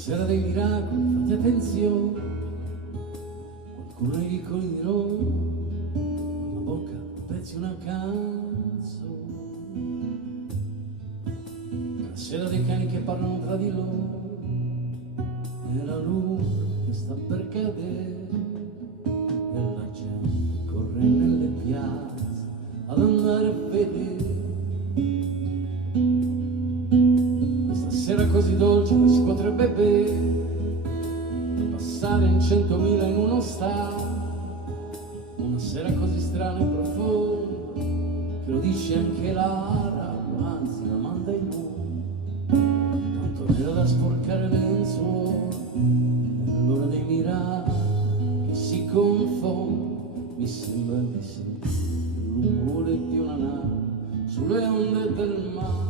Sera dei miracoli, fate attenzione, qualcuno nei vicoli di Roma, con la bocca pezzi una canzone. La sera dei cani che parlano tra di loro, e la luna che sta per cadere, e la gente corre nelle piazze ad andare a vedere. Sera così dolce che si potrebbe bere, passare in 100.000 in uno stato, una sera così strana e profonda che lo dice anche Lara, anzi la manda in uno, tanto nera da sporcare le lenzuola, è l'ora dei miracoli che si confondono, mi sembra di sentire il rumore di una nave sulle onde del mare.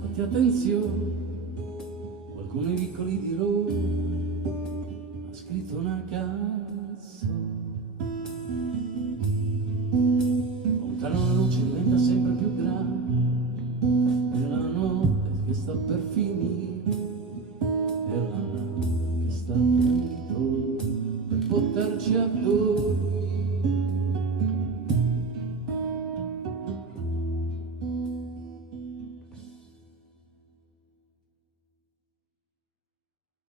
Fate attenzione, qualcuno nei vicoli di Roma ha scritto una canzone. Lontano la luce diventa sempre più grande, è la notte che sta per finire, è la notte che sta per poterci addormentare.